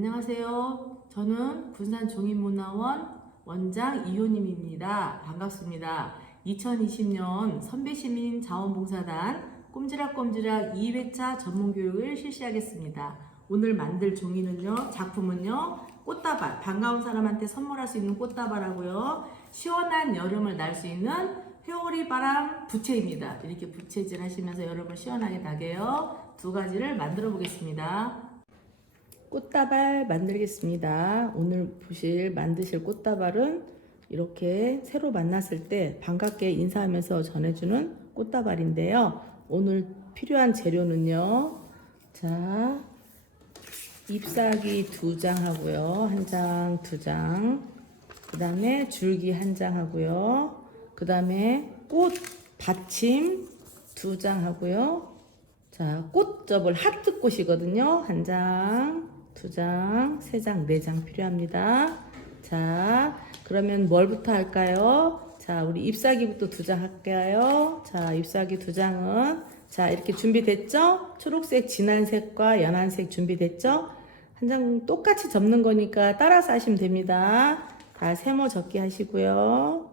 안녕하세요. 저는 군산 종인문화원 원장 이효님입니다. 반갑습니다. 2020년 선배시민 자원봉사단 꼼지락꼼지락 2회차 전문교육을 실시하겠습니다. 오늘 만들 종이는요, 작품은요, 꽃다발, 반가운 사람한테 선물할 수 있는 꽃다발하고요, 시원한 여름을 날 수 있는 회오리 바람 부채입니다. 이렇게 부채질 하시면서 여름을 시원하게 나게요. 두 가지를 만들어 보겠습니다. 꽃다발 만들겠습니다. 오늘 만드실 꽃다발은 이렇게 새로 만났을 때 반갑게 인사하면서 전해주는 꽃다발인데요. 오늘 필요한 재료는요. 자, 잎사귀 2장 하고요. 1장, 2장. 그 다음에 줄기 1장 하고요. 그 다음에 꽃 받침 2장 하고요. 자, 꽃접을 하트꽃이거든요. 1장, 2장, 3장, 4장 필요합니다. 자, 그러면 뭘부터 할까요? 자, 우리 잎사귀부터 2장 할게요. 자, 잎사귀 2장은 자, 이렇게 준비됐죠? 초록색, 진한색과 연한색 준비됐죠? 한 장 똑같이 접는 거니까 따라서 하시면 됩니다. 다 세모 접기 하시고요.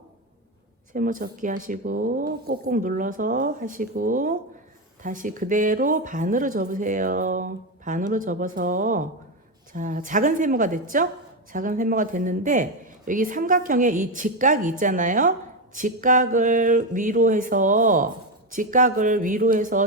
세모 접기 하시고 꼭꼭 눌러서 하시고 다시 그대로 반으로 접으세요. 반으로 접어서 자, 작은 세모가 됐죠? 작은 세모가 됐는데 여기 삼각형에 이 직각이 있잖아요. 직각을 위로 해서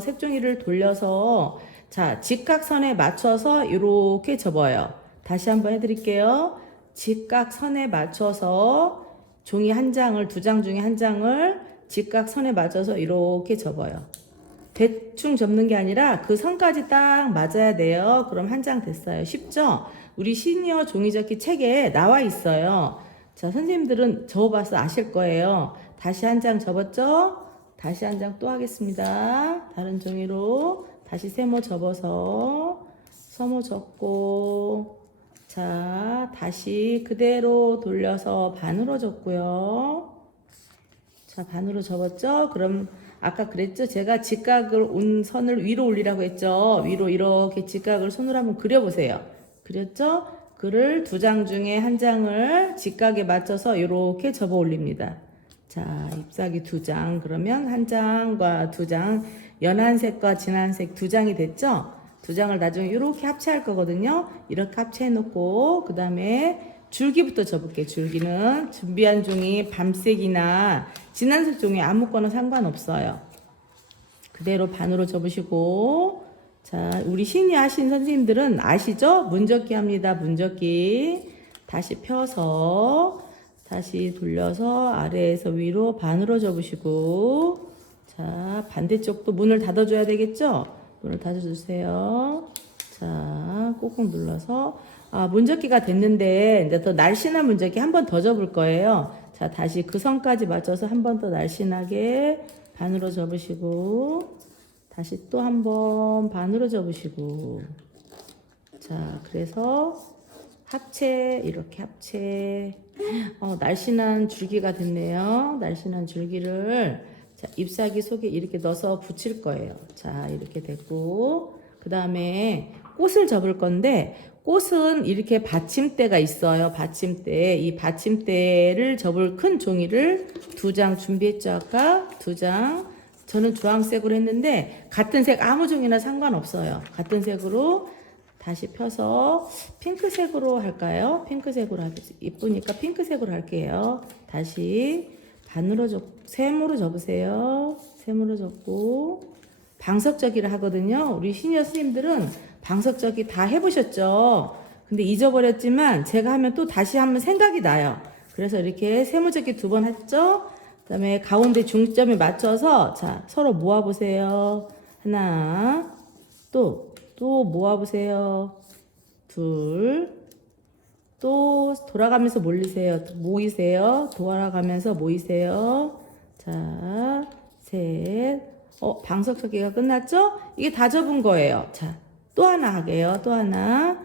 색종이를 돌려서 자, 직각선에 맞춰서 이렇게 접어요. 다시 한번 해드릴게요. 직각선에 맞춰서 종이 한 장을 2장 중에 한 장을 직각선에 맞춰서 이렇게 접어요. 대충 접는 게 아니라 그 선까지 딱 맞아야 돼요. 그럼 한 장 됐어요. 쉽죠? 우리 시니어 종이접기 책에 나와 있어요. 자, 선생님들은 접어봐서 아실 거예요. 다시 한 장 접었죠? 다시 한 장 또 하겠습니다. 다른 종이로 다시 세모 접어서 서모 접고 자, 다시 그대로 돌려서 반으로 접고요. 자, 반으로 접었죠? 그럼 아까 그랬죠? 제가 직각을 온 선을 위로 올리라고 했죠? 위로 이렇게 직각을 손으로 한번 그려보세요. 그렸죠? 글을 2장 중에 한 장을 직각에 맞춰서 이렇게 접어 올립니다. 자, 잎사귀 2장. 그러면 한 장과 2장, 연한색과 진한색 2장이 됐죠? 2장을 나중에 이렇게 합체할 거거든요. 이렇게 합체해 놓고 그 다음에 줄기부터 접을게요. 줄기는 준비한 종이 밤색이나 진한색 종이 아무거나 상관없어요. 그대로 반으로 접으시고 자, 우리 시니어 하신 선생님들은 아시죠? 문접기 합니다. 문접기 다시 펴서 다시 돌려서 아래에서 위로 반으로 접으시고 자, 반대쪽도 문을 닫아줘야 되겠죠? 문을 닫아주세요. 자, 꾹꾹 눌러서 문접기가 됐는데 이제 더 날씬한 문접기 한 번 더 접을 거예요. 자, 다시 그 선까지 맞춰서 한 번 더 날씬하게 반으로 접으시고 다시 또 한 번 반으로 접으시고 자, 그래서 합체 이렇게 합체 날씬한 줄기가 됐네요. 날씬한 줄기를 자, 잎사귀 속에 이렇게 넣어서 붙일 거예요. 자, 이렇게 됐고 그 다음에 꽃을 접을 건데 꽃은 이렇게 받침대가 있어요. 받침대. 이 받침대를 접을 큰 종이를 2장 준비했죠. 아까 2장. 저는 주황색으로 했는데 같은 색 아무 종이나 상관없어요. 같은 색으로 다시 펴서 핑크색으로 할까요? 핑크색으로 이쁘니까 핑크색으로 할게요. 다시 반으로 세모로 접으세요. 세모로 접고 방석접기를 하거든요. 우리 시니어 선생님들은 방석접기 다 해보셨죠? 근데 잊어버렸지만 제가 하면 또 다시 한번 생각이 나요. 그래서 이렇게 세모접기 2번 했죠? 그 다음에 가운데 중점에 맞춰서 자, 서로 모아보세요. 하나, 또 모아보세요. 둘, 또 돌아가면서 모이세요. 돌아가면서 모이세요. 자, 셋. 방석접기가 끝났죠? 이게 다 접은 거예요. 자, 또 하나 하게요. 또 하나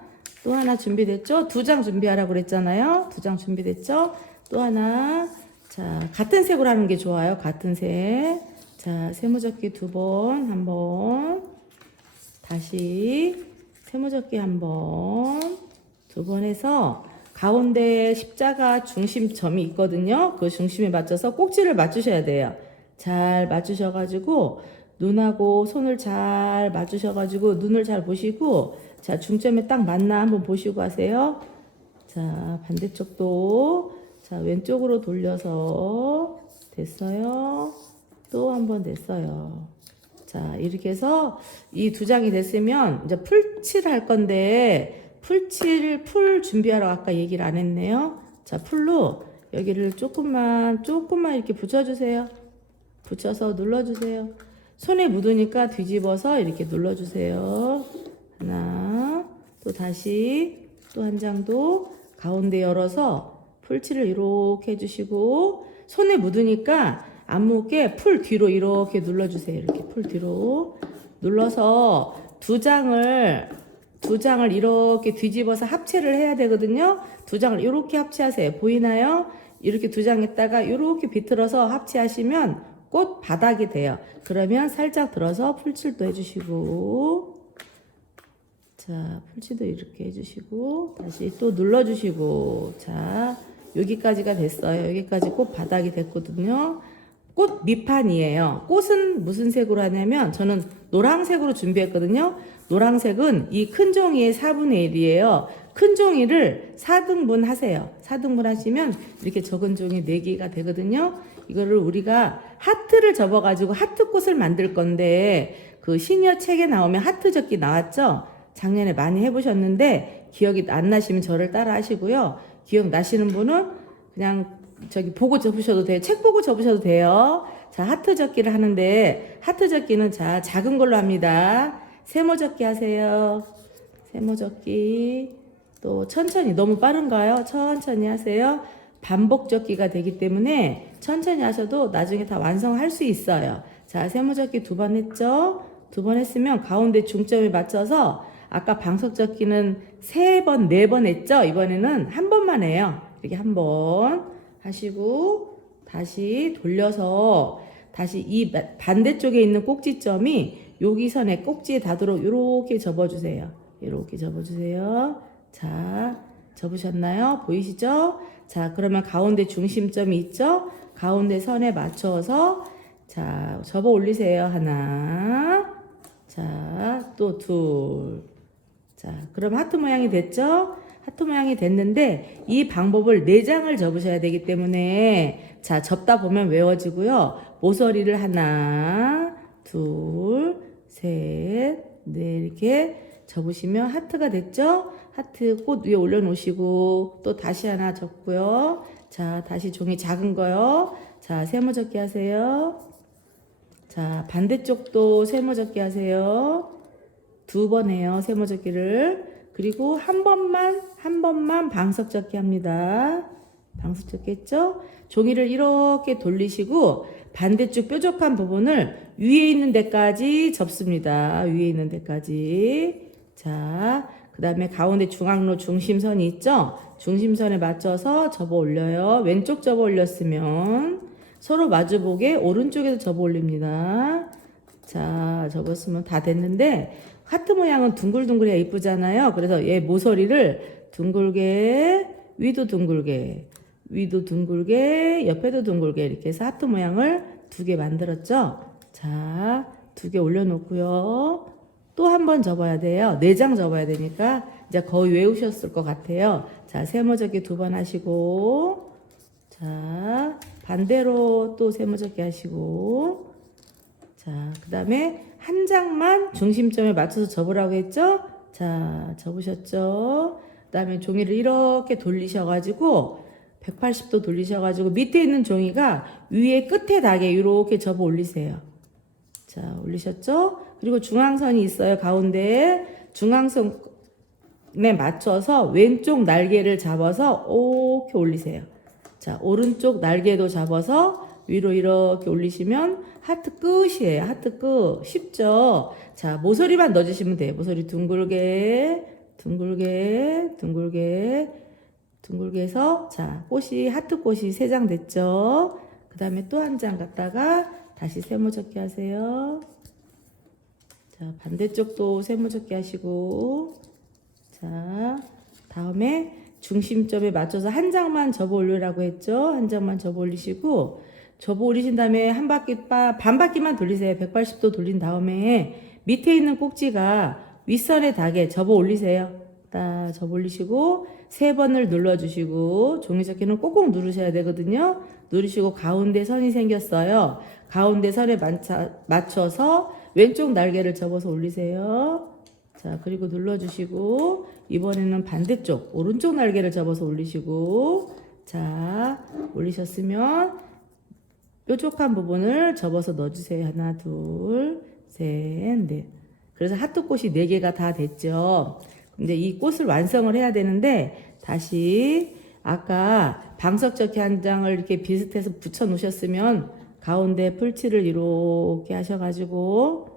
준비됐죠? 2장 준비하라고 그랬잖아요. 2장 준비됐죠? 또 하나. 자, 같은 색으로 하는 게 좋아요. 같은 색. 자, 세모접기 2번, 한 번. 다시 세모접기 한 번. 두 번 해서 가운데 십자가 중심점이 있거든요. 그 중심에 맞춰서 꼭지를 맞추셔야 돼요. 잘 맞추셔가지고 눈하고 손을 잘 맞추셔가지고 눈을 잘 보시고 자 중점에 딱 맞나 한번 보시고 하세요. 자 반대쪽도 자 왼쪽으로 돌려서 됐어요. 또 한 번 됐어요. 자 이렇게 해서 이 두 장이 됐으면 이제 풀칠 할 건데 풀 준비하러 아까 얘기를 안 했네요. 자 풀로 여기를 조금만 이렇게 붙여주세요. 붙여서 눌러주세요. 손에 묻으니까 뒤집어서 이렇게 눌러주세요. 하나, 또 다시 또 한 장도 가운데 열어서 풀칠을 이렇게 해주시고 손에 묻으니까 안 묻게 풀 뒤로 이렇게 눌러주세요. 이렇게 풀 뒤로 눌러서 두 장을 이렇게 뒤집어서 합체를 해야 되거든요. 두 장을 이렇게 합체하세요. 보이나요? 이렇게 두 장 했다가 이렇게 비틀어서 합체하시면 꽃 바닥이 돼요. 그러면 살짝 들어서 풀칠도 해주시고 자 풀칠도 이렇게 해주시고 다시 또 눌러주시고 자 여기까지가 됐어요. 여기까지 꽃 바닥이 됐거든요. 꽃 밑판이에요. 꽃은 무슨 색으로 하냐면 저는 노란색으로 준비했거든요. 노란색은 이 큰 종이의 4분의 1이에요. 큰 종이를 4등분 하세요. 4등분 하시면 이렇게 적은 종이 4개가 되거든요. 이거를 우리가 하트를 접어가지고 하트꽃을 만들 건데 그 시니어 책에 나오면 하트 접기 나왔죠? 작년에 많이 해보셨는데 기억이 안 나시면 저를 따라 하시고요. 기억 나시는 분은 그냥 저기 보고 접으셔도 돼요. 책 보고 접으셔도 돼요. 자, 하트 접기를 하는데 하트 접기는 자, 작은 걸로 합니다. 세모 접기 하세요. 세모 접기. 또 천천히 너무 빠른가요? 천천히 하세요. 반복 접기가 되기 때문에 천천히 하셔도 나중에 다 완성할 수 있어요. 자, 세모 접기 2번 했죠? 2번 했으면 가운데 중점에 맞춰서 아까 방석 접기는 3번, 4번 했죠? 이번에는 한 번만 해요. 이렇게 한 번 하시고 다시 돌려서 다시 이 반대쪽에 있는 꼭지점이 여기 선에 꼭지에 닿도록 이렇게 접어주세요. 이렇게 접어주세요. 자, 접으셨나요? 보이시죠? 자, 그러면 가운데 중심점이 있죠? 가운데 선에 맞춰서 자, 접어 올리세요. 하나. 자, 또 둘. 자, 그럼 하트 모양이 됐죠? 하트 모양이 됐는데 이 방법을 4장을 접으셔야 되기 때문에 자, 접다 보면 외워지고요. 모서리를 하나, 둘, 셋, 넷 이렇게 접으시면 하트가 됐죠? 하트 꽃 위에 올려놓으시고 또 다시 하나 접고요. 자, 다시 종이 작은 거요. 자, 세모 접기 하세요. 자, 반대쪽도 세모 접기 하세요. 2번 해요. 세모 접기를. 그리고 한 번만 방석 접기 합니다. 방석 접기 했죠? 종이를 이렇게 돌리시고 반대쪽 뾰족한 부분을 위에 있는 데까지 접습니다. 위에 있는 데까지. 자, 그 다음에 가운데 중앙로 중심선이 있죠? 중심선에 맞춰서 접어 올려요. 왼쪽 접어 올렸으면 서로 마주보게 오른쪽에서 접어 올립니다. 자, 접었으면 다 됐는데 하트 모양은 둥글둥글해야 이쁘잖아요. 그래서 얘 모서리를 둥글게, 위도 둥글게, 위도 둥글게, 옆에도 둥글게 이렇게 해서 하트 모양을 2개 만들었죠. 자, 2개 올려놓고요. 또 한 번 접어야 돼요. 4장 접어야 되니까 이제 거의 외우셨을 것 같아요. 자, 세모 접기 2번 하시고 자, 반대로 또 세모 접기 하시고 자, 그 다음에 한 장만 중심점에 맞춰서 접으라고 했죠? 자, 접으셨죠? 그 다음에 종이를 이렇게 돌리셔가지고 180도 돌리셔가지고 밑에 있는 종이가 위에 끝에 닿게 이렇게 접어 올리세요. 자, 올리셨죠? 그리고 중앙선이 있어요. 가운데에 중앙선에 맞춰서 왼쪽 날개를 잡아서 이렇게 올리세요. 자, 오른쪽 날개도 잡아서 위로 이렇게 올리시면 하트 끝이에요. 하트 끝. 쉽죠? 자, 모서리만 넣어주시면 돼요. 모서리 둥글게, 둥글게, 둥글게, 둥글게 해서 자, 꽃이, 하트 꽃이 3장 됐죠? 그 다음에 또 한 장 갖다가 다시 세모 접기 하세요. 자, 반대쪽도 세모 접기 하시고 자, 다음에 중심점에 맞춰서 한 장만 접어 올리라고 했죠. 한 장만 접어 올리시고 접어 올리신 다음에 한 바퀴 반 바퀴만 돌리세요. 180도 돌린 다음에 밑에 있는 꼭지가 윗선에 닿게 접어 올리세요. 딱 접어 올리시고 세 번을 눌러주시고 종이접기는 꼭꼭 누르셔야 되거든요. 누르시고 가운데 선이 생겼어요. 가운데 선에 맞춰서 왼쪽 날개를 접어서 올리세요. 자, 그리고 눌러주시고 이번에는 반대쪽 오른쪽 날개를 접어서 올리시고 자, 올리셨으면 뾰족한 부분을 접어서 넣어주세요. 하나, 둘, 셋, 넷. 그래서 하트꽃이 4개가 다 됐죠. 근데 이 꽃을 완성을 해야 되는데 다시 아까 방석접기 한 장을 이렇게 비슷해서 붙여 놓으셨으면 가운데 풀칠을 이렇게 하셔가지고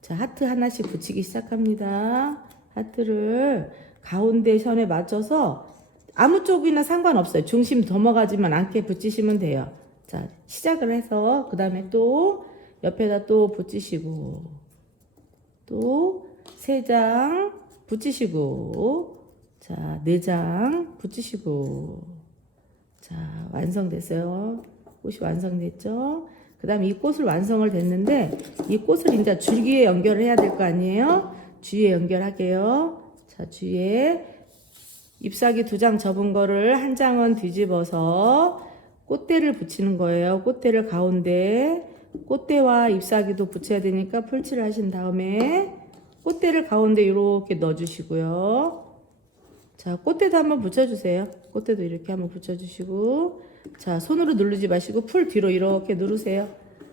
자, 하트 하나씩 붙이기 시작합니다. 하트를 가운데 선에 맞춰서 아무 쪽이나 상관없어요. 중심 넘어가지만 않게 붙이시면 돼요. 자, 시작을 해서 그 다음에 또 옆에다 또 붙이시고 또 3장 붙이시고 자, 4장 붙이시고 자, 완성됐어요. 꽃이 완성됐죠? 그 다음에 이 꽃을 완성을 됐는데 이 꽃을 이제 줄기에 연결을 해야 될 거 아니에요? 주위에 연결할게요. 자, 주위에 잎사귀 2장 접은 거를 한 장은 뒤집어서 꽃대를 붙이는 거예요. 꽃대를 가운데 꽃대와 잎사귀도 붙여야 되니까 풀칠을 하신 다음에 꽃대를 가운데 이렇게 넣어주시고요. 자, 꽃대도 한번 붙여주세요. 꽃대도 이렇게 한번 붙여주시고 자, 손으로 누르지 마시고 풀 뒤로 이렇게 누르세요.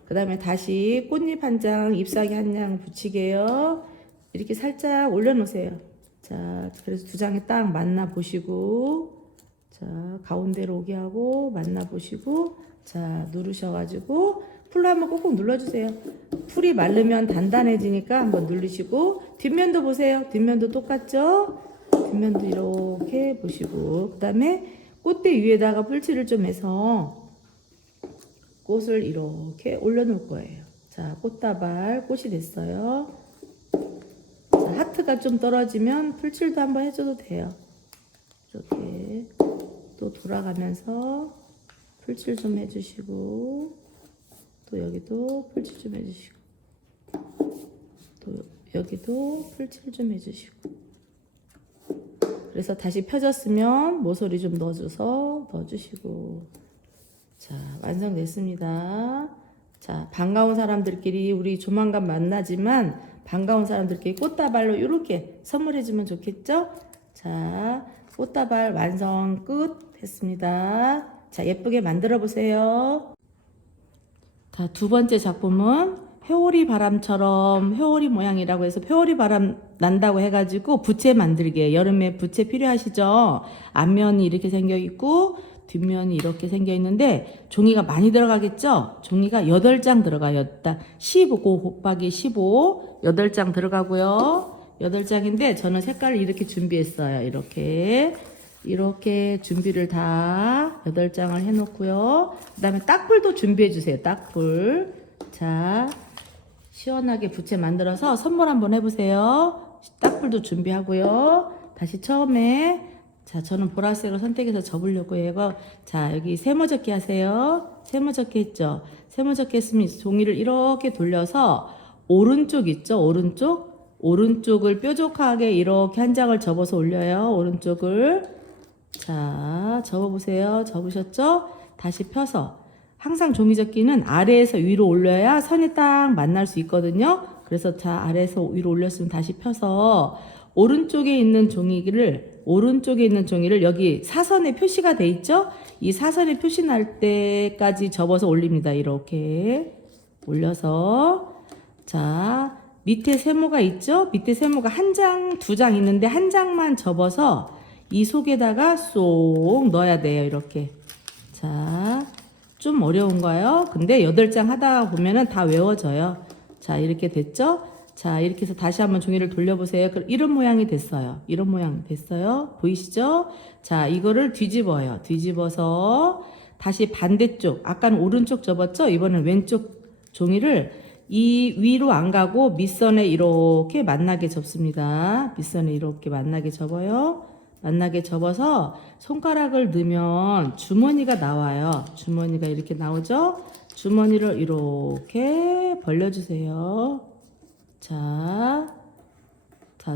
그 다음에 다시 꽃잎 한 장, 잎사귀 한 장 붙이게요. 이렇게 살짝 올려놓으세요. 자, 그래서 2장에 딱 만나 보시고 자, 가운데로 오게 하고 만나 보시고 자, 누르셔가지고 풀로 한번 꼭꼭 눌러주세요. 풀이 마르면 단단해지니까 한번 누르시고 뒷면도 보세요. 뒷면도 똑같죠? 뒷면도 이렇게 보시고 그 다음에 꽃대 위에다가 풀칠을 좀 해서 꽃을 이렇게 올려놓을 거예요. 자, 꽃다발 꽃이 됐어요. 자, 하트가 좀 떨어지면 풀칠도 한번 해줘도 돼요. 이렇게 또 돌아가면서 풀칠 좀 해주시고 또 여기도 풀칠 좀 해주시고 또 여기도 풀칠 좀 해주시고 그래서 다시 펴졌으면 모서리 좀 넣어주시고 자, 완성됐습니다. 자, 반가운 사람들끼리 우리 조만간 만나지만 반가운 사람들끼리 꽃다발로 이렇게 선물해주면 좋겠죠? 자, 꽃다발 완성 끝 했습니다. 자, 예쁘게 만들어 보세요. 자, 2번째 작품은 회오리 바람처럼 회오리 모양이라고 해서 회오리 바람 난다고 해가지고 부채 만들기. 여름에 부채 필요하시죠? 앞면이 이렇게 생겨 있고 뒷면이 이렇게 생겨 있는데 종이가 많이 들어가겠죠? 종이가 8장 들어가요. 15 곱하기 15 8장 들어가고요. 8장인데 저는 색깔을 이렇게 준비했어요. 이렇게 준비를 다 8장을 해놓고요. 그 다음에 딱풀도 준비해주세요. 딱풀. 자, 시원하게 부채 만들어서 선물 한번 해보세요. 딱풀도 준비하고요. 다시 처음에 자, 저는 보라색으로 선택해서 접으려고 해요. 자, 여기 세모접기 하세요. 세모접기 했죠? 세모접기 했으면 종이를 이렇게 돌려서 오른쪽 있죠? 오른쪽을 뾰족하게 이렇게 한 장을 접어서 올려요. 오른쪽을. 자, 접어보세요. 접으셨죠? 다시 펴서. 항상 종이접기는 아래에서 위로 올려야 선이 딱 만날 수 있거든요. 그래서 자, 아래에서 위로 올렸으면 다시 펴서 오른쪽에 있는 종이를 여기 사선에 표시가 돼 있죠? 이 사선에 표시 날 때까지 접어서 올립니다. 이렇게 올려서 자, 밑에 세모가 있죠? 밑에 세모가 한 장, 2장 있는데 한 장만 접어서 이 속에다가 쏙 넣어야 돼요. 이렇게. 자, 좀 어려운가요? 근데 8장 하다 보면은 다 외워져요. 자, 이렇게 됐죠? 자, 이렇게 해서 다시 한번 종이를 돌려보세요. 이런 모양이 됐어요. 이런 모양 됐어요. 보이시죠? 자, 이거를 뒤집어요. 뒤집어서 다시 반대쪽. 아까는 오른쪽 접었죠? 이번엔 왼쪽 종이를 이 위로 안 가고 밑선에 이렇게 만나게 접습니다. 밑선에 이렇게 만나게 접어요. 만나게 접어서 손가락을 넣으면 주머니가 나와요. 주머니가 이렇게 나오죠? 주머니를 이렇게 벌려주세요. 자,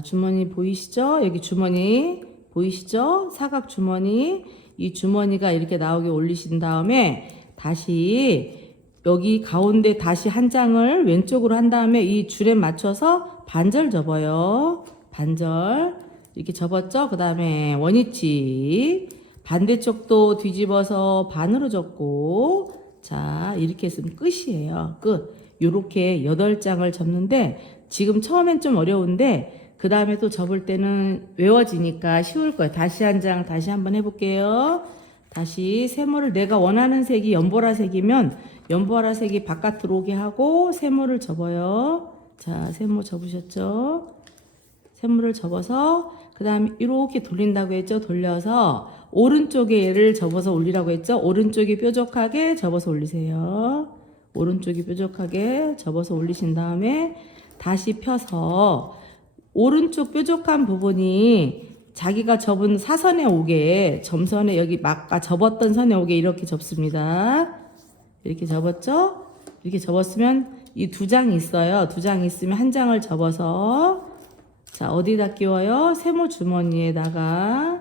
주머니 보이시죠? 여기 주머니 보이시죠? 사각 주머니. 이 주머니가 이렇게 나오게 올리신 다음에 다시 여기 가운데 다시 한 장을 왼쪽으로 한 다음에 이 줄에 맞춰서 반절 접어요. 반절. 이렇게 접었죠? 그 다음에 원위치. 반대쪽도 뒤집어서 반으로 접고, 자, 이렇게 했으면 끝이에요. 끝. 요렇게 8장을 접는데, 지금 처음엔 좀 어려운데, 그 다음에 또 접을 때는 외워지니까 쉬울 거예요. 다시 한 장, 다시 한번 해볼게요. 다시 세모를 내가 원하는 색이 연보라색이면 연보라색이 바깥으로 오게 하고 세모를 접어요. 자, 세모 접으셨죠? 세모를 접어서 그 다음에 이렇게 돌린다고 했죠? 돌려서 오른쪽에 얘를 접어서 올리라고 했죠? 오른쪽이 뾰족하게 접어서 올리세요. 오른쪽이 뾰족하게 접어서 올리신 다음에 다시 펴서 오른쪽 뾰족한 부분이 자기가 접은 사선에 오게, 점선에 여기 아까 접었던 선에 오게 이렇게 접습니다. 이렇게 접었죠? 이렇게 접었으면 이 2장이 있어요. 2장이 있으면 한 장을 접어서, 자, 어디다 끼워요? 세모 주머니에다가,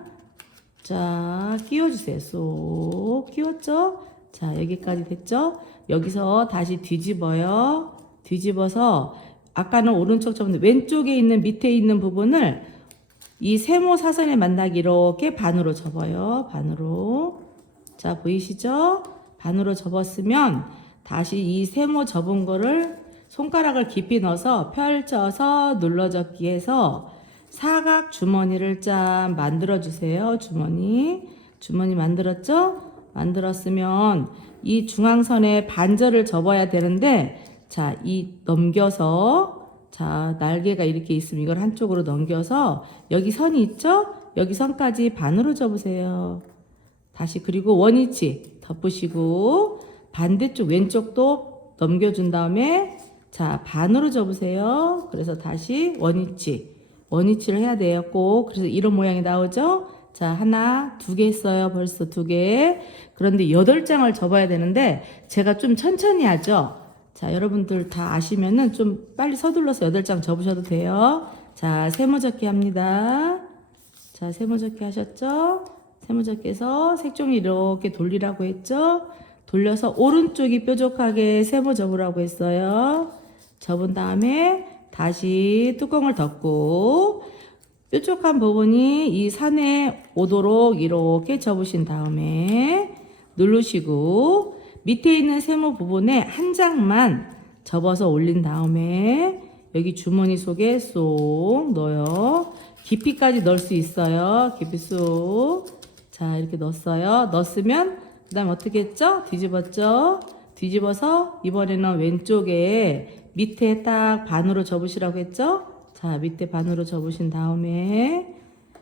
자, 끼워주세요. 쏙 끼웠죠? 자, 여기까지 됐죠? 여기서 다시 뒤집어요. 뒤집어서 아까는 오른쪽 접는데 왼쪽에 있는 밑에 있는 부분을 이 세모 사선에 만나게 이렇게 반으로 접어요. 반으로. 자, 보이시죠? 반으로 접었으면 다시 이 세모 접은 거를 손가락을 깊이 넣어서 펼쳐서 눌러접기 해서 사각 주머니를 짠 만들어 주세요. 주머니 만들었죠? 만들었으면 이 중앙선에 반절을 접어야 되는데, 자, 이 넘겨서, 자, 날개가 이렇게 있으면 이걸 한쪽으로 넘겨서 여기 선이 있죠? 여기 선까지 반으로 접으세요. 다시 그리고 원위치 덮으시고 반대쪽 왼쪽도 넘겨준 다음에 자, 반으로 접으세요. 그래서 다시 원위치를 해야 돼요. 꼭. 그래서 이런 모양이 나오죠? 자, 하나, 2개 했어요. 벌써 2개. 그런데 8장을 접어야 되는데 제가 좀 천천히 하죠? 자, 여러분들 다 아시면은 좀 빨리 서둘러서 8장 접으셔도 돼요. 자, 세모접기 합니다. 자, 세모접기 하셨죠? 세모접기 해서 색종이 이렇게 돌리라고 했죠? 돌려서 오른쪽이 뾰족하게 세모 접으라고 했어요. 접은 다음에 다시 뚜껑을 덮고 뾰족한 부분이 이 산에 오도록 이렇게 접으신 다음에 누르시고 밑에 있는 세모 부분에 한 장만 접어서 올린 다음에 여기 주머니 속에 쏙 넣어요. 깊이까지 넣을 수 있어요. 깊이 쏙. 자, 이렇게 넣었어요. 넣었으면 그 다음 어떻게 했죠? 뒤집었죠? 뒤집어서 이번에는 왼쪽에 밑에 딱 반으로 접으시라고 했죠? 자, 밑에 반으로 접으신 다음에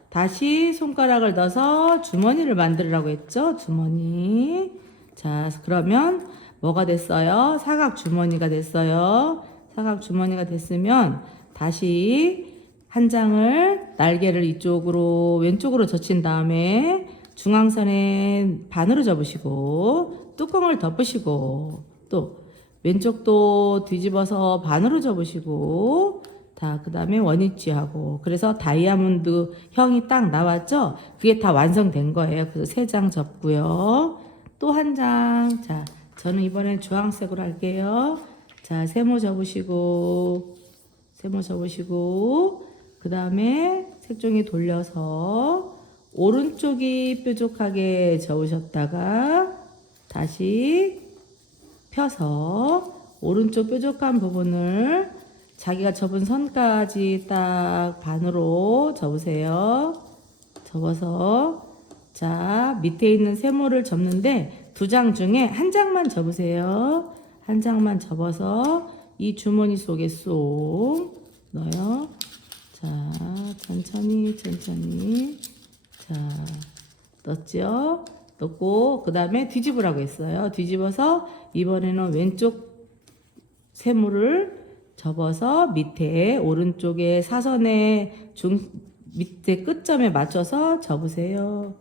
다시 손가락을 넣어서 주머니를 만들으라고 했죠? 주머니. 자, 그러면 뭐가 됐어요? 사각 주머니가 됐어요. 사각 주머니가 됐으면 다시 한 장을 날개를 이쪽으로 왼쪽으로 젖힌 다음에 중앙선에 반으로 접으시고 뚜껑을 덮으시고 또 왼쪽도 뒤집어서 반으로 접으시고 다 그 다음에 원위치하고 그래서 다이아몬드 형이 딱 나왔죠? 그게 다 완성된 거예요. 그래서 3장 접고요. 또 한 장. 자, 저는 이번엔 주황색으로 할게요. 자, 세모 접으시고 그 다음에 색종이 돌려서 오른쪽이 뾰족하게 접으셨다가 다시 펴서 오른쪽 뾰족한 부분을 자기가 접은 선까지 딱 반으로 접으세요. 접어서 자, 밑에 있는 세모를 접는데 2장 중에 한 장만 접으세요. 한 장만 접어서 이 주머니 속에 쏙 넣어요. 자, 천천히. 자, 넣었죠? 넣고 그 다음에 뒤집으라고 했어요. 뒤집어서 이번에는 왼쪽 세모를 접어서 밑에 오른쪽에 사선에 밑에 끝점에 맞춰서 접으세요.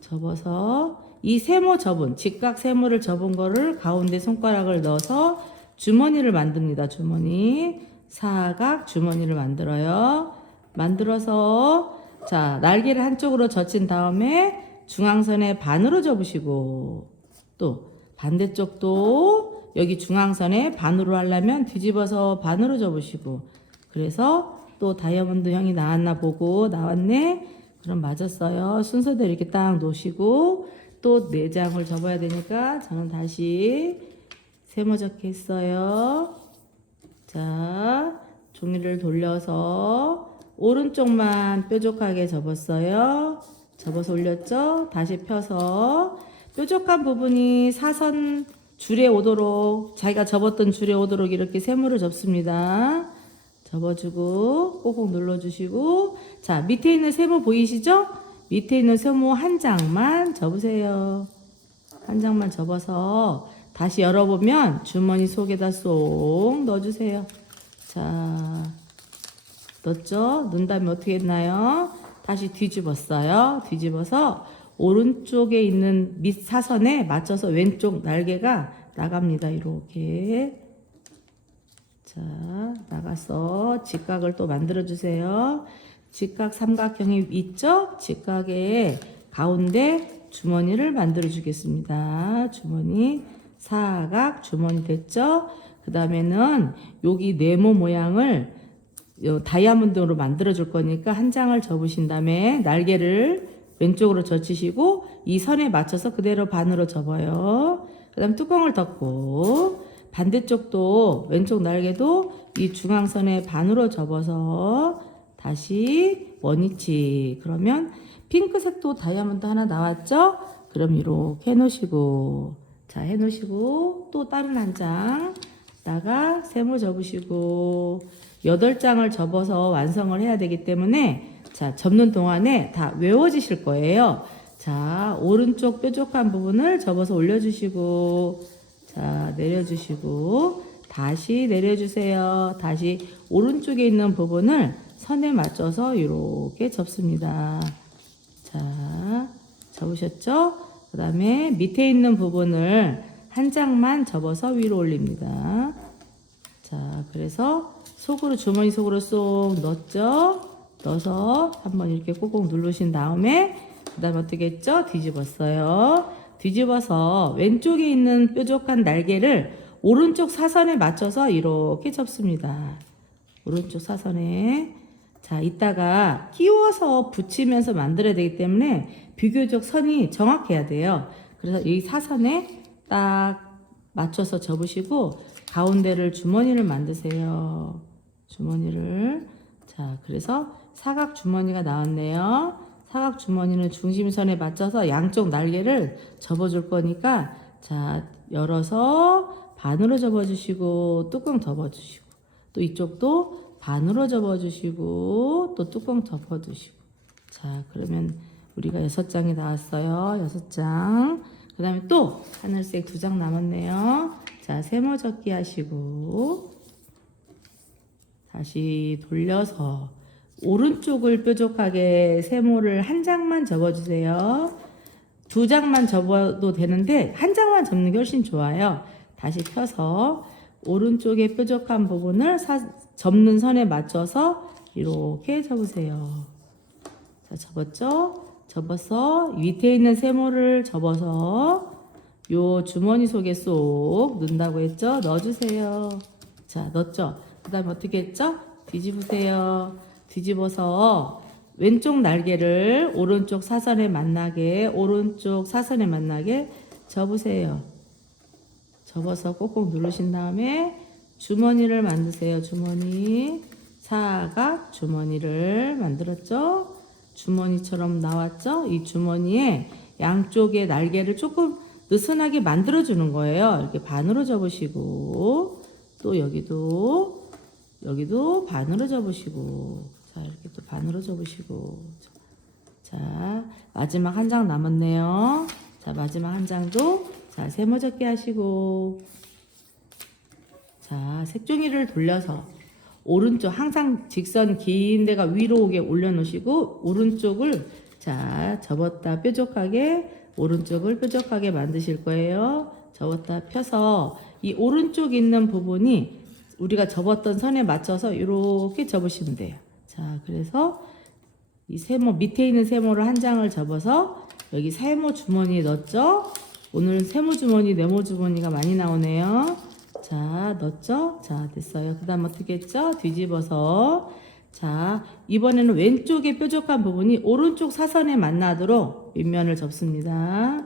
접어서 이 세모 접은 직각 세모를 접은 거를 가운데 손가락을 넣어서 주머니를 만듭니다. 주머니 사각 주머니를 만들어요. 만들어서 자 날개를 한쪽으로 젖힌 다음에 중앙선에 반으로 접으시고 또 반대쪽도 여기 중앙선에 반으로 하려면 뒤집어서 반으로 접으시고 그래서 또 다이아몬드형이 나왔나 보고 나왔네. 그럼 맞았어요. 순서대로 이렇게 딱 놓으시고 또 4장을 접어야 되니까 저는 다시 세모접기 했어요. 자, 종이를 돌려서 오른쪽만 뾰족하게 접었어요. 접어서 올렸죠? 다시 펴서 뾰족한 부분이 사선 줄에 오도록 자기가 접었던 줄에 오도록 이렇게 세모를 접습니다. 접어주고 꼭꼭 눌러주시고 자 밑에 있는 세모 보이시죠? 밑에 있는 세모 한 장만 접으세요. 한 장만 접어서 다시 열어보면 주머니 속에다 쏙 넣어주세요. 자 넣었죠? 넣은 다음에 어떻게 했나요? 다시 뒤집었어요. 뒤집어서 오른쪽에 있는 밑 사선에 맞춰서 왼쪽 날개가 나갑니다. 이렇게 자 나가서 직각을 또 만들어 주세요. 직각 삼각형이 있죠? 직각의 가운데 주머니를 만들어 주겠습니다. 주머니 사각 주머니 됐죠? 그 다음에는 여기 네모 모양을 다이아몬드로 만들어 줄 거니까 한 장을 접으신 다음에 날개를 왼쪽으로 젖히시고 이 선에 맞춰서 그대로 반으로 접어요. 그 다음 뚜껑을 덮고 반대쪽도 왼쪽 날개도 이 중앙선에 반으로 접어서 다시 원위치. 그러면 핑크색도 다이아몬드 하나 나왔죠? 그럼 이렇게 해놓으시고 자 해놓으시고 또 다른 한 장다가 세모 접으시고 8장을 접어서 완성을 해야 되기 때문에 자 접는 동안에 다 외워지실 거예요. 자 오른쪽 뾰족한 부분을 접어서 올려주시고 자 내려주시고 다시 내려주세요. 다시 오른쪽에 있는 부분을 선에 맞춰서 이렇게 접습니다. 자 접으셨죠? 그 다음에 밑에 있는 부분을 한 장만 접어서 위로 올립니다. 자 그래서 속으로 주머니 속으로 쏙 넣었죠? 넣어서 한번 이렇게 꾹꾹 누르신 다음에 그 다음에 어떻게 했죠? 뒤집었어요. 뒤집어서 왼쪽에 있는 뾰족한 날개를 오른쪽 사선에 맞춰서 이렇게 접습니다. 오른쪽 사선에 자 이따가 끼워서 붙이면서 만들어야 되기 때문에 비교적 선이 정확해야 돼요. 그래서 이 사선에 딱 맞춰서 접으시고 가운데를 주머니를 만드세요. 주머니를 자 그래서 사각 주머니가 나왔네요. 사각 주머니는 중심선에 맞춰서 양쪽 날개를 접어줄 거니까 자 열어서 반으로 접어주시고 뚜껑 덮어주시고 또 이쪽도 반으로 접어주시고 또 뚜껑 덮어주시고 자 그러면 우리가 6장이 나왔어요. 6장 그 다음에 또 하늘색 2장 남았네요. 자 세모 접기 하시고 다시 돌려서 오른쪽을 뾰족하게 세모를 한 장만 접어주세요. 2장만 접어도 되는데 한 장만 접는 게 훨씬 좋아요. 다시 펴서 오른쪽에 뾰족한 부분을 접는 선에 맞춰서 이렇게 접으세요. 자, 접었죠? 접어서 밑에 있는 세모를 접어서 요 주머니 속에 쏙 넣는다고 했죠? 넣어주세요. 자, 넣었죠? 그 다음에 어떻게 했죠? 뒤집으세요. 뒤집어서 왼쪽 날개를 오른쪽 사선에 만나게 접으세요. 접어서 꼭꼭 누르신 다음에 주머니를 만드세요. 주머니 사각 주머니를 만들었죠? 주머니처럼 나왔죠? 이 주머니에 양쪽에 날개를 조금 느슨하게 만들어주는 거예요. 이렇게 반으로 접으시고 또 여기도 반으로 접으시고 자 이렇게 또 반으로 접으시고 자 마지막 한 장 남았네요. 자 마지막 한 장도 자 세모 접기 하시고 자 색종이를 돌려서 오른쪽 항상 직선 긴 데가 위로 오게 올려놓으시고 오른쪽을 자 접었다 뾰족하게 오른쪽을 뾰족하게 만드실 거예요. 접었다 펴서 이 오른쪽 있는 부분이 우리가 접었던 선에 맞춰서 이렇게 접으시면 돼요. 자 그래서 이 세모 밑에 있는 세모를 한 장을 접어서 여기 세모 주머니에 넣었죠. 오늘은 세모 주머니, 네모 주머니가 많이 나오네요. 자, 넣었죠? 자, 됐어요. 그 다음 어떻게 했죠? 뒤집어서. 자, 이번에는 왼쪽에 뾰족한 부분이 오른쪽 사선에 만나도록 윗면을 접습니다.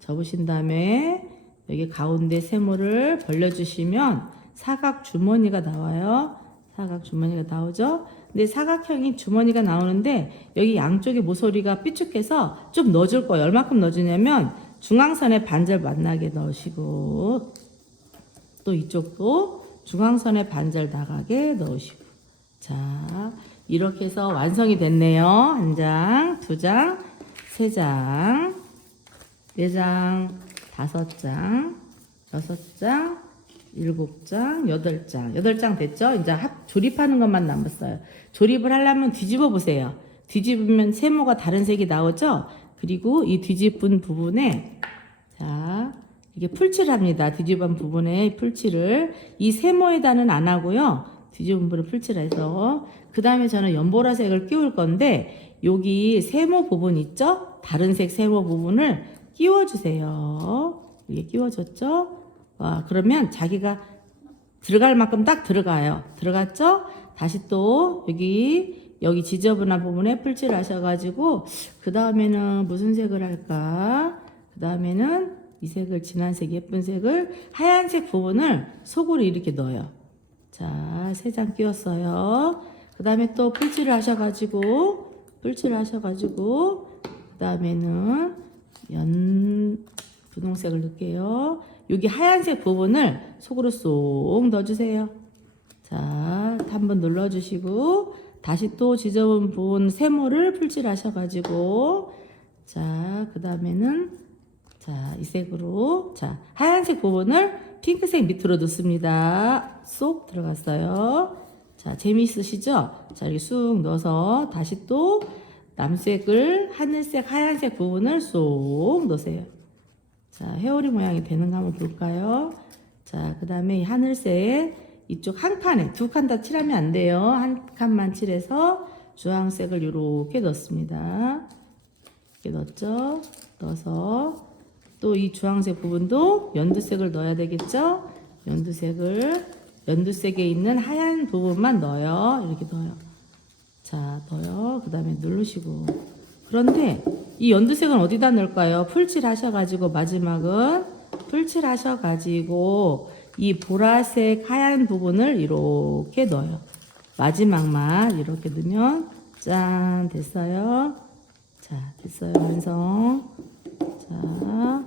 접으신 다음에 여기 가운데 세모를 벌려주시면 사각 주머니가 나와요. 사각 주머니가 나오죠? 근데 사각형인 주머니가 나오는데 여기 양쪽에 모서리가 삐죽해서 좀 넣어줄 거예요. 얼마큼 넣어주냐면 중앙선에 반절 만나게 넣으시고 또 이쪽도 중앙선에 반절 나가게 넣으시고 자 이렇게 해서 완성이 됐네요. 한 장, 두 장, 세 장, 네 장, 다섯 장, 여섯 장, 일곱 장, 여덟 장. 여덟 장 됐죠? 이제 조립하는 것만 남았어요. 조립을 하려면 뒤집어 보세요. 뒤집으면 세모가 다른 색이 나오죠? 그리고 이 뒤집은 부분에 자 이게 풀칠을 합니다. 뒤집은 부분에 풀칠을 이 세모에다는 안 하고요. 뒤집은 부분에 풀칠을 해서 그 다음에 저는 연보라색을 끼울 건데 여기 세모 부분 있죠? 다른 색 세모 부분을 끼워주세요. 이게 끼워졌죠? 와, 그러면 자기가 들어갈 만큼 딱 들어가요. 들어갔죠? 다시 또 여기 지저분한 부분에 풀칠을 하셔가지고 그 다음에는 무슨 색을 할까? 그 다음에는 이 색을 진한 색 예쁜 색을 하얀색 부분을 속으로 이렇게 넣어요. 자, 세 장 끼웠어요. 그 다음에 또 풀칠을 하셔가지고 그 다음에는 분홍색을 넣을게요. 여기 하얀색 부분을 속으로 쏙 넣어주세요. 자, 한번 눌러주시고 다시 또 지저분 부분 세모를 풀칠하셔가지고 자, 그 다음에는 자, 이 색으로 자, 하얀색 부분을 핑크색 밑으로 넣습니다. 쏙 들어갔어요. 자, 재미있으시죠? 자, 이렇게 쑥 넣어서 다시 또 남색을 하늘색, 하얀색 부분을 쏙 넣으세요. 자, 회오리 모양이 되는가 한번 볼까요? 자, 그 다음에 이 하늘색 이쪽 한 칸에 두 칸 다 칠하면 안 돼요. 한 칸만 칠해서 주황색을 이렇게 넣습니다. 이렇게 넣었죠? 넣어서 또 이 주황색 부분도 연두색을 넣어야 되겠죠? 연두색에 있는 하얀 부분만 넣어요. 이렇게 넣어요. 자, 넣어요. 그 다음에 누르시고. 그런데 이 연두색은 어디다 넣을까요? 풀칠 하셔가지고 마지막은 풀칠 하셔가지고 이 보라색 하얀 부분을 이렇게 넣어요. 마지막만 이렇게 넣으면 짠 됐어요. 자 됐어요. 완성. 자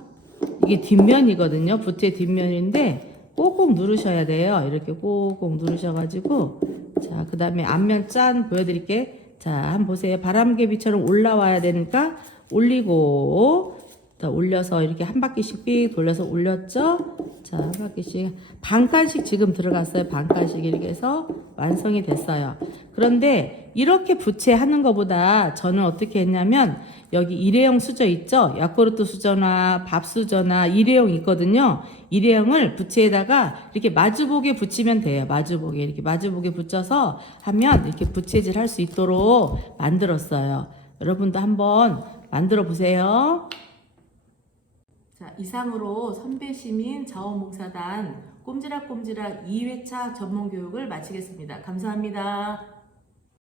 이게 뒷면이거든요. 붓의 뒷면인데 꼭꼭 누르셔야 돼요. 이렇게 꼭꼭 누르셔가지고 자 그 다음에 앞면 짠 보여드릴게. 자 한번 보세요. 바람개비처럼 올라와야 되니까 올리고 올려서 이렇게 한 바퀴씩 삑 돌려서 올렸죠. 자 한 바퀴씩 반칸씩 지금 들어갔어요. 반칸씩 이렇게 해서 완성이 됐어요. 그런데 이렇게 부채하는 것보다 저는 어떻게 했냐면 여기 일회용 수저 있죠. 야쿠르트 수저나 밥 수저나 일회용 있거든요. 일회용을 부채에다가 이렇게 마주보게 붙이면 돼요. 마주보게 이렇게 마주보게 붙여서 하면 이렇게 부채질 할 수 있도록 만들었어요. 여러분도 한번 만들어 보세요. 자, 이상으로 선배시민 자원봉사단 꼼지락꼼지락 2회차 전문교육을 마치겠습니다. 감사합니다.